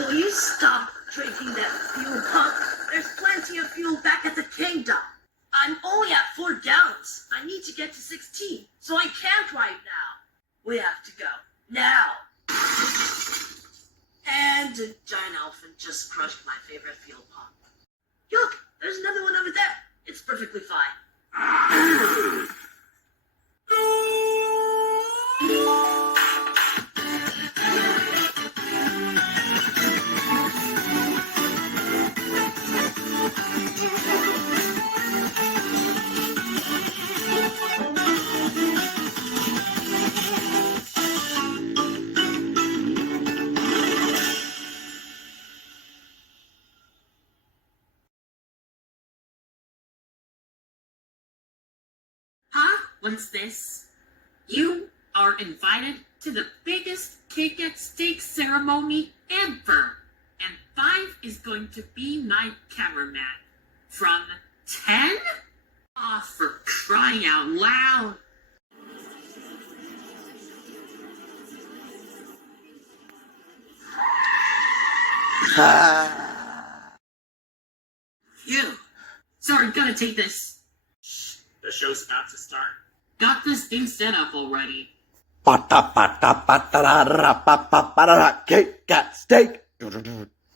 Will you stop drinking that fuel pump? There's plenty of fuel back at the kingdom. I'm only at 4 gallons. I need to get to 16, so I can't right now. We have to go. Now! And a giant elephant just crushed my favorite fuel pump. Look, there's another one over there. It's perfectly fine. What's this? You are invited to the biggest cake at stake ceremony ever. And 5 is going to be my cameraman. From 10? Aw, for crying out loud. Phew. Sorry, gotta take this. Shh, the show's about to start. Got this thing set up already. Cake at stake.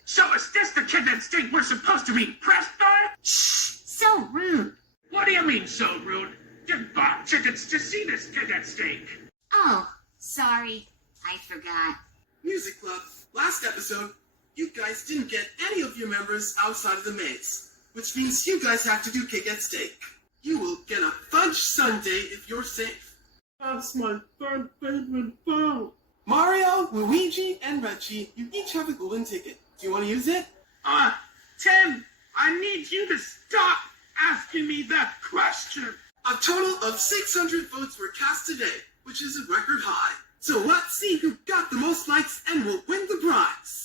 So is this the kid at stake we're supposed to be impressed by? Shh, so rude. What do you mean so rude? You bought tickets to see this kid at stake. Oh, sorry. I forgot. Music Club, last episode, you guys didn't get any of your members outside of the maze, which means you guys have to do Cake at Stake. You will get a fudge sundae if you're safe. That's my third favorite food. Mario, Luigi, and Reggie, you each have a golden ticket. Do you want to use it? Tim, I need you to stop asking me that question. A total of 600 votes were cast today, which is a record high. So let's see who got the most likes and will win the prize.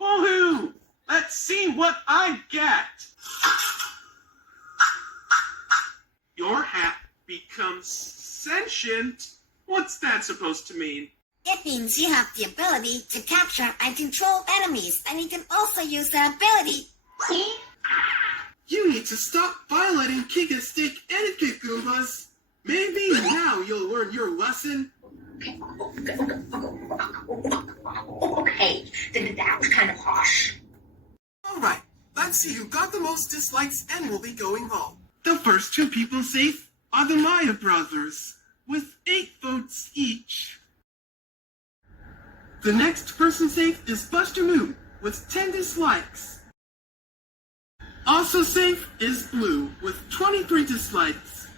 Woohoo! Let's see what I get. Your hat becomes sentient. What's that supposed to mean? It means you have the ability to capture and control enemies, and you can also use that ability. See? You need to stop violating Cake at Stake etiquette, Goombas. Maybe now you'll learn your lesson. Okay, that was kind of harsh. Alright, let's see who got the most dislikes and will be going home. The first 2 people safe are the Maya brothers, with 8 votes each. The next person safe is Buster Moon, with 10 dislikes. Also safe is Blue, with 23 dislikes.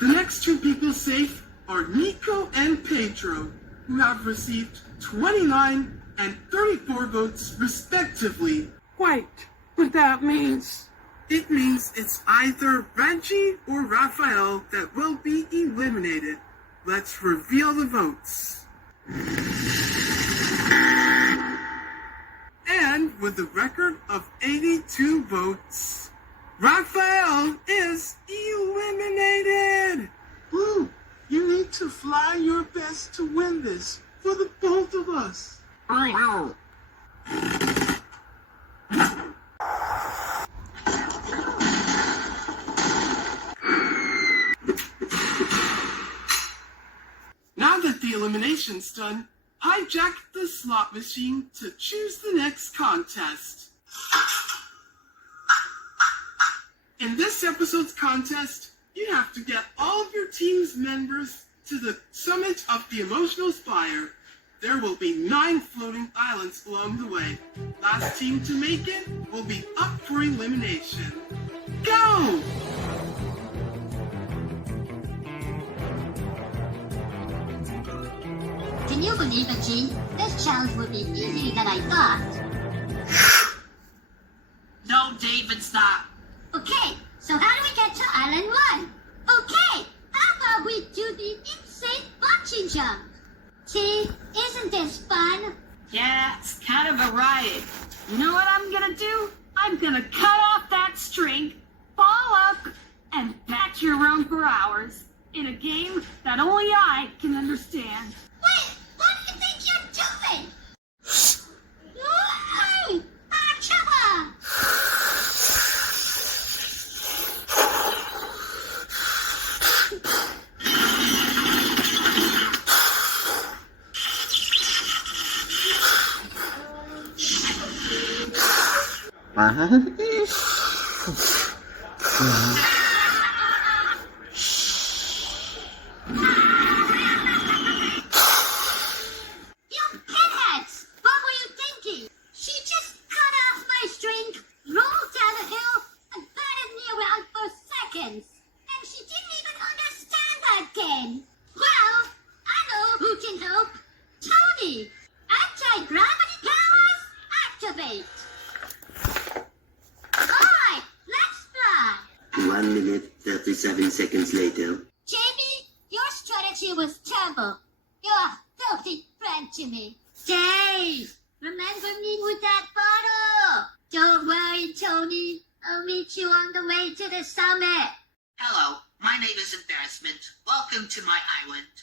The next 2 people safe are Nico and Pedro, who have received 29 and 34 votes respectively. Wait, but that means... It means it's either Reggie or Raphael that will be eliminated. Let's reveal the votes. And with a record of 82 votes, Raphael is eliminated! Blue, you need to fly your best to win this for the both of us. Now that the elimination's done, hijack the slot machine to choose the next contest. In this episode's contest, you have to get all of your team's members to the summit of the emotional Spire. There will be 9 floating islands along the way. Last team to make it will be up for elimination. Go! Can you believe it, Gene? This challenge would be easier than I thought. No, David, stop. Okay, so how do we get to Island 1? Okay, how about we do the insane bungee jump? See, isn't this fun? Yeah, it's kind of a riot. You know what I'm gonna do? I'm gonna cut off that string, fall up, and bat your room for hours. in a game that only I can understand. Wait, what do you think you're doing? Whoa! Chopper! You pinheads! What were you thinking? She just cut off my string, rolled down the hill, and batted me around for seconds. And she didn't even understand that game. Well, I know who can help. Tony! Anti-gravity powers activate! Alright, let's fly! 1 minute, 37 seconds later. Jamie, your strategy was terrible. You're a filthy friend to me. Dave, remember me with that bottle. Don't worry, Tony. I'll meet you on the way to the summit. Hello, my name is Embarrassment. Welcome to my island.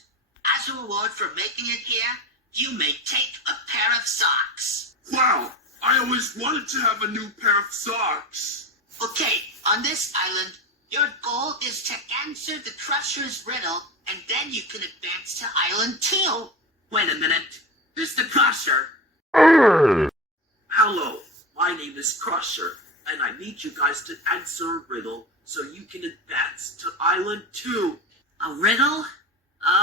As a reward for making it here, you may take a pair of socks. Wow, I always wanted to have a new pair of socks. Okay, on this island, your goal is to answer the Crusher's riddle, and then you can advance to Island 2. Wait a minute. Who's the Crusher? Hello, my name is Crusher, and I need you guys to answer a riddle so you can advance to Island 2. A riddle?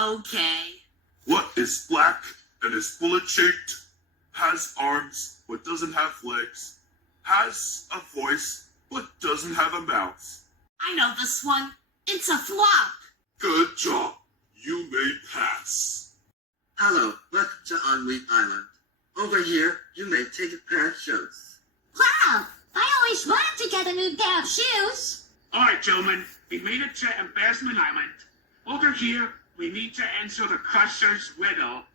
Okay. What is black and is bullet-shaped, has arms but doesn't have legs, has a voice but doesn't have a mouth? I know this one. It's a flop. Good job. You may pass. Hello, welcome to Ennui Island. Over here, you may take a pair of shoes. Wow, I always wanted to get a new pair of shoes. Alright, gentlemen, we made it to Embarrassment Island. Over here, we need to answer the Crusher's riddle.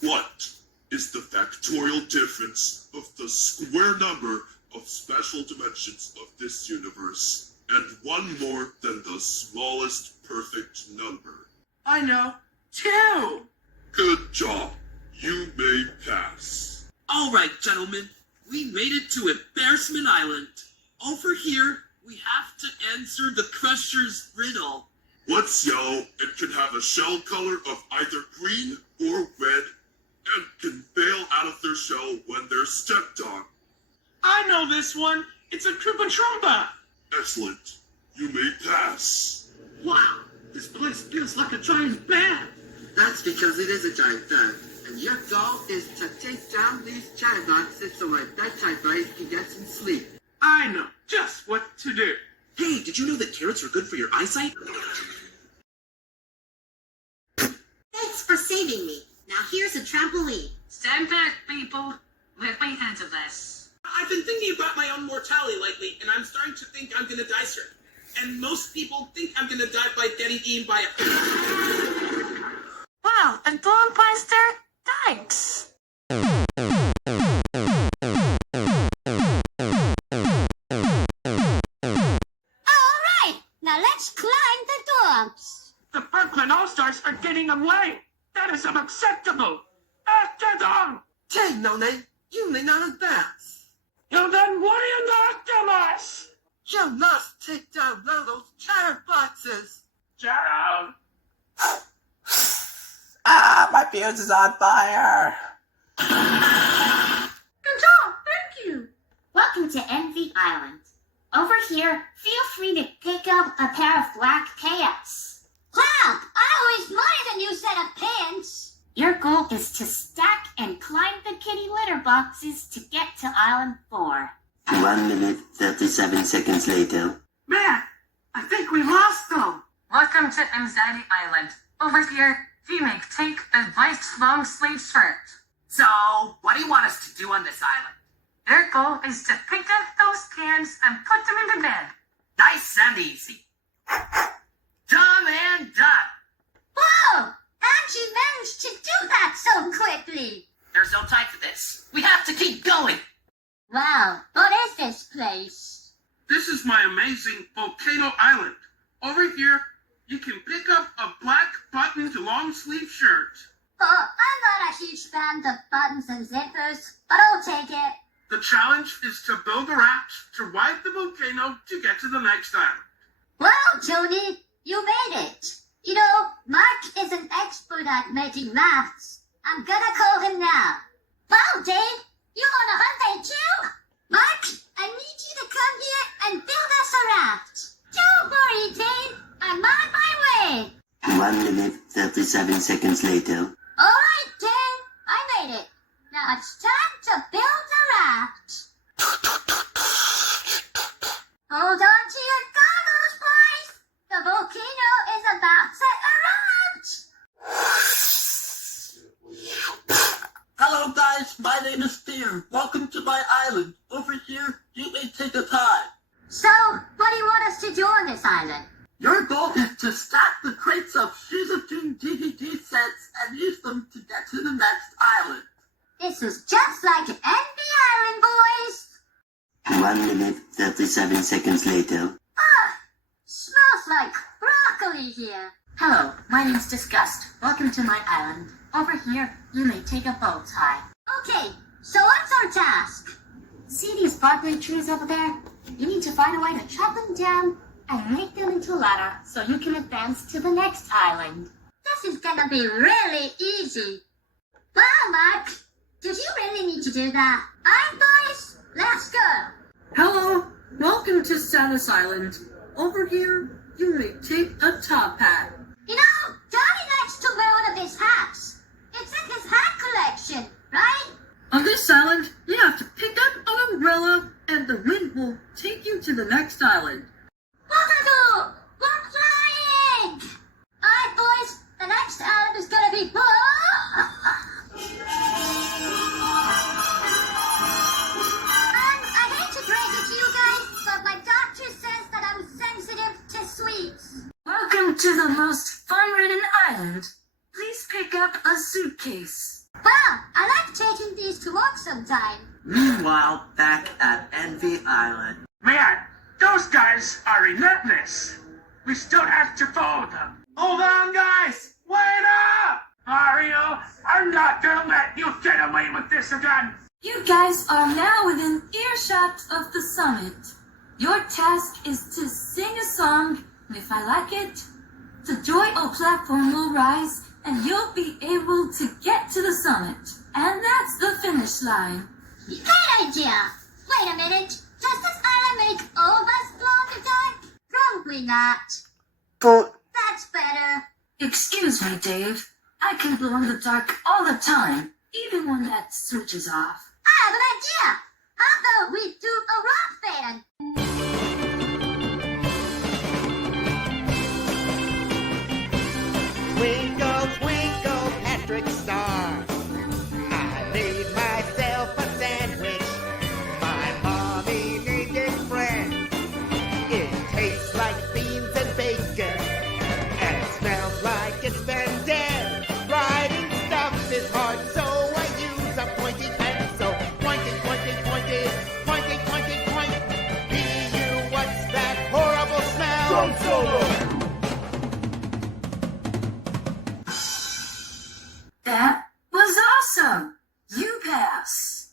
What is the factorial difference of the square number of special dimensions of this universe, and one more than the smallest perfect number? I know. 2. Good job. You may pass. All right, gentlemen. We made it to Embarrassment Island. Over here, we have to answer the Crusher's riddle. What's yellow and can have a shell color of either green or red, and can bail out of their shell when they're stepped on? I know this one. It's a Koopa Troopa. Excellent. You may pass. Wow, this place feels like a giant band. That's because it is a giant band, and your goal is to take down these chatterboxes so my bedtime buddies can get some sleep. I know just what to do. Hey, did you know that carrots are good for your eyesight? Thanks for saving me. Now here's a trampoline. Stand back, people. Let me handle this. I've been thinking about my own mortality lately, and I'm starting to think I'm gonna die soon. And most people think I'm gonna die by getting eaten by a... Wow, and Blomeister, thanks. Alright, now let's climb the dorms. The Brooklyn All-Stars are getting away. That is unacceptable. After them. Hey, None, you may not advance. Well then, what do you not give us? You must take down those chatterboxes. Down. My fuse is on fire! Good job, thank you. Welcome to Envy Island. Over here, feel free to pick up a pair of black pants. Wow, I always wanted a new set of pants. Your goal is to stack and climb the kitty litter boxes to get to Island 4. 1 minute, 37 seconds later. Man, I think we lost them. Welcome to Anxiety Island. Over here, you may take a white long sleeve shirt. So, what do you want us to do on this island? Their goal is to pick up those cans and put them in the bed. Nice and easy. Done and done. Whoa! How'd you manage to do that so quickly? There's no time for this. We have to keep going. Wow, what is this place? This is my amazing Volcano Island. Over here, you can pick up a long-sleeve shirt. Oh, I'm not a huge fan of buttons and zippers, but I'll take it. The challenge is to build a raft to ride the volcano to get to the next island. Well, Tony, you made it. You know, Mark is an expert at making rafts. I'm gonna call him now. Well, Dave, you on a Hyundai too? Mark, I need you to come here and build us a raft. Don't worry, Dave. I'm on my way. 1 minute, 37 seconds later. All right, Dave. I made it. Now it's time to build a raft. Hold on to your goggles, boys. The volcano is about to erupt. Hello guys, my name is Spire. Welcome to my island. Over here, you may take a time. So, what do you want us to do on this island? Your goal is to stack the crates of Shoes of Doom DVD sets and use them to get to the next island. This is just like Envy Island, boys. 1 minute, 37 seconds later. Ah, smells like broccoli here. Hello, my name's Disgust. Welcome to my island. Over here, you may take a bow tie. Okay, so what's our task? See these broccoli trees over there? You need to find a way to chop them down and make them into a ladder so you can advance to the next island. This is gonna be really easy. Wow, Mark, did you really need to do that? Alright, boys, let's go. Hello, welcome to Sanus Island. Over here, you may take a top hat. You know, Johnny likes to wear one of his hats. It's in his hat collection, right? On this island, you have to pick up an umbrella and the wind will take you to the next island. Wonderful! We're flying! Alright, boys, the next island is gonna be I hate to break it to you guys, but my doctor says that I'm sensitive to sweets. Welcome to the most fun-ridden island. Please pick up a suitcase. Wow, I like taking these to work sometime. Meanwhile, back at Envy Island. Man, those guys are relentless. We still have to follow them. Hold on, guys! Wait up! Mario, I'm not gonna let you get away with this again. You guys are now within earshot of the summit. Your task is to sing a song, and if I like it, the joy or platform will rise, and you'll be able to get to the summit. And that's the finish line. Great idea! Wait a minute, does this island make all of us glow in the dark? Probably not. But That's better. Excuse me, Dave. I can glow in the dark all the time, even when that switch is off. I have an idea! How about we do a rock band? Twinkle, twinkle, Patrick Star. I made myself a sandwich. My mommy named it bread. It tastes like beans and bacon. And it smells like it's been dead. Writing stuff is hard, so I use a pointy pencil. Pointy, pointy, pointy, pointy, pointy, point. What's that horrible smell? Drum solo! That was awesome! You pass!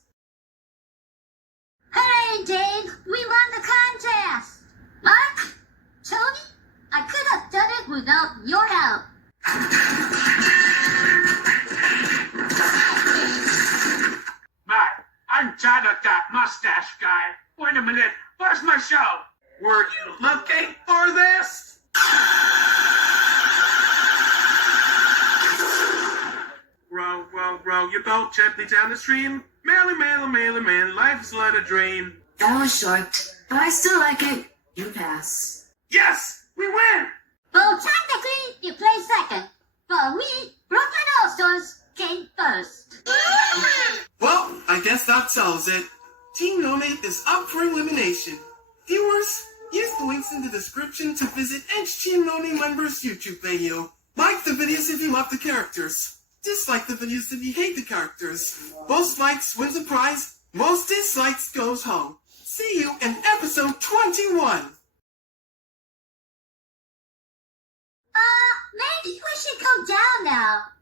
Hooray, Dave! We won the contest! Mark? Tony? I could have done it without your help. Matt, I'm tired of that mustache guy. Wait a minute, where's my show? Were you looking for this? Row, row, row your boat gently down the stream. Merrily, merrily, merrily, merrily, life is like a dream. That was short, but I still like it. You pass. Yes! We win! Well, technically, you play second. But we, Brooklyn All-Stars, came first. Well, I guess that settles it. Team No Name is up for elimination. Viewers, use the links in the description to visit each Team No Name member's YouTube video. Like the videos if you love the characters. Dislike the videos if you hate the characters. Most likes wins a prize, most dislikes goes home. See you in episode 21. Maybe we should go down now.